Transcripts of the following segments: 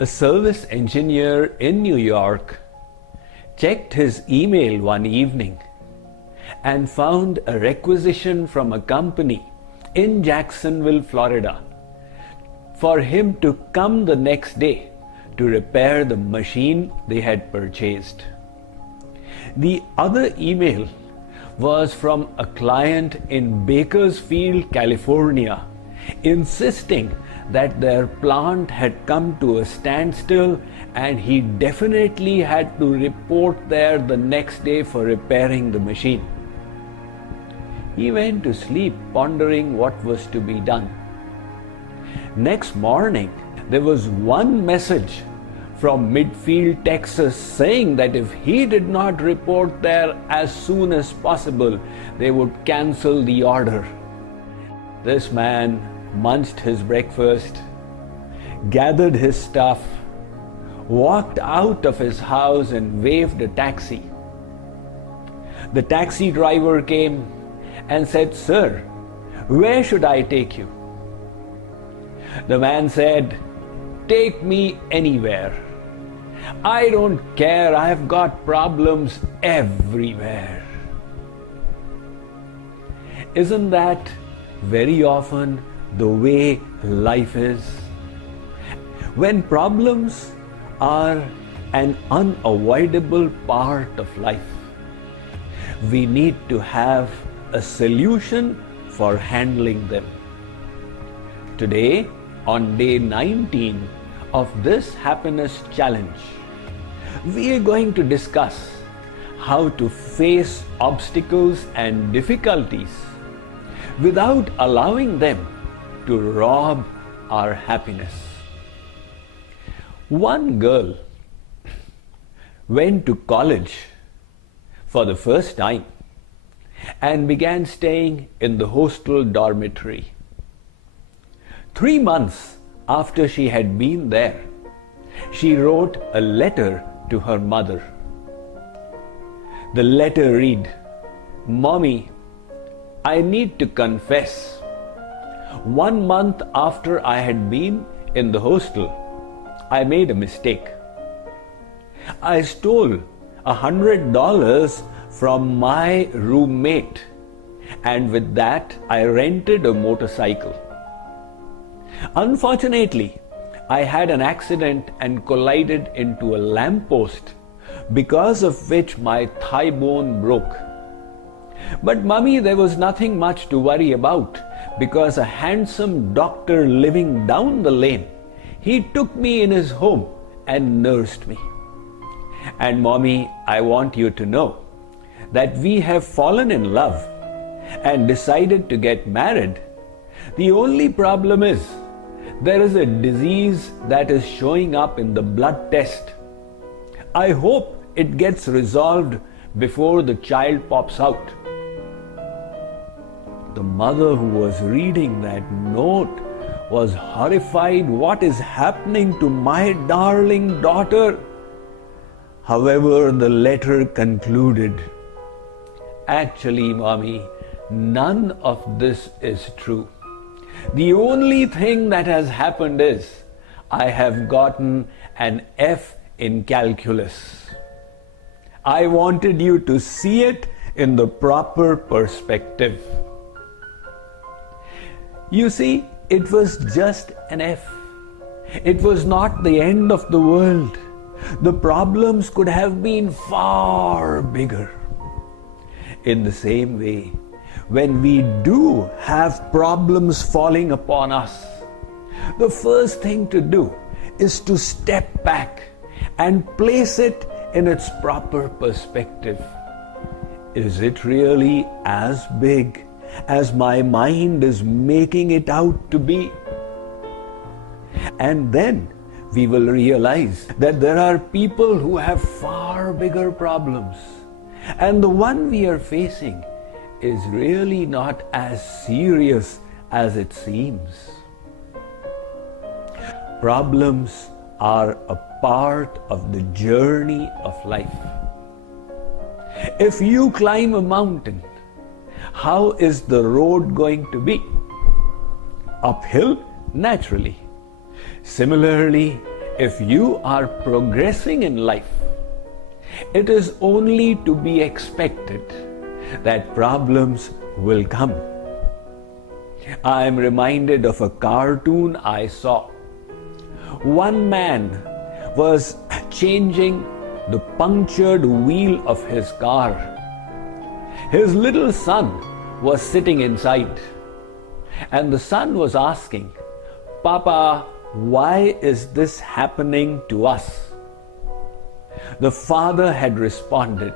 A service engineer in New York checked his email one evening and found a requisition from a company in Jacksonville, Florida, for him to come the next day to repair the machine they had purchased. The other email was from a client in Bakersfield, California, insisting that their plant had come to a standstill and he definitely had to report there the next day for repairing the machine. He went to sleep pondering what was to be done. Next morning, there was one message from Midfield, Texas, saying that if he did not report there as soon as possible, they would cancel the order. This man munched his breakfast, gathered his stuff, walked out of his house and waved a taxi. The taxi driver came and said, "Sir, where should I take you?" The man said, "Take me anywhere. I don't care, I've got problems everywhere." Isn't that very often the way life is? When problems are an unavoidable part of life, we need to have a solution for handling them. Today, on day 19 of this happiness challenge, we are going to discuss how to face obstacles and difficulties without allowing them to rob our happiness. One girl went to college for the first time and began staying in the hostel dormitory. 3 months after she had been there, she wrote a letter to her mother. The letter read, "Mommy, I need to confess. 1 month after I had been in the hostel, I made a mistake. I stole $100 from my roommate, and with that I rented a motorcycle. Unfortunately, I had an accident and collided into a lamppost, because of which my thigh bone broke. But Mummy, there was nothing much to worry about, because a handsome doctor living down the lane, he took me in his home and nursed me. And Mommy, I want you to know that we have fallen in love and decided to get married. The only problem is, there is a disease that is showing up in the blood test. I hope it gets resolved before the child pops out." The mother who was reading that note was horrified. What is happening to my darling daughter? However, the letter concluded, "Actually, Mommy, none of this is true. The only thing that has happened is I have gotten an F in calculus." I wanted you to see it in the proper perspective. You see, it was just an F. It was not the end of the world. The problems could have been far bigger. In the same way, when we do have problems falling upon us, the first thing to do is to step back and place it in its proper perspective. Is it really as big as my mind is making it out to be? And then we will realize that there are people who have far bigger problems, and the one we are facing is really not as serious as it seems. Problems are a part of the journey of life. If you climb a mountain, how is the road going to be? Uphill, naturally. Similarly, if you are progressing in life, it is only to be expected that problems will come. I am reminded of a cartoon I saw. One man was changing the punctured wheel of his car. His little son was sitting inside, and the son was asking, "Papa, why is this happening to us?" The father had responded,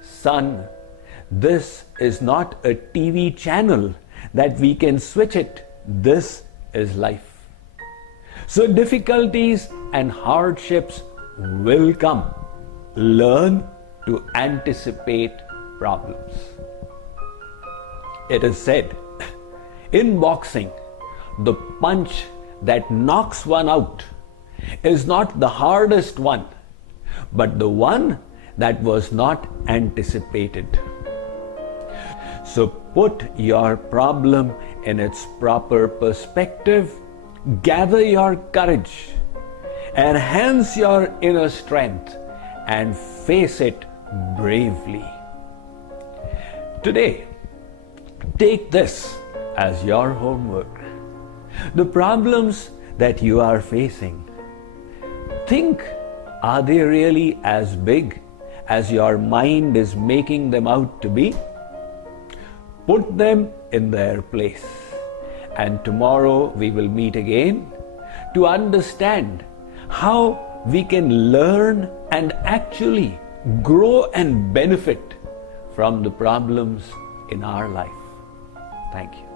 "Son, this is not a TV channel that we can switch it. This is life. So difficulties and hardships will come. Learn to anticipate problems." It is said, in boxing, the punch that knocks one out is not the hardest one, but the one that was not anticipated. So put your problem in its proper perspective, gather your courage, enhance your inner strength, and face it bravely. Today, take this as your homework. The problems that you are facing, think, are they really as big as your mind is making them out to be? Put them in their place. And tomorrow we will meet again to understand how we can learn and actually grow and benefit from the problems in our life. Thank you.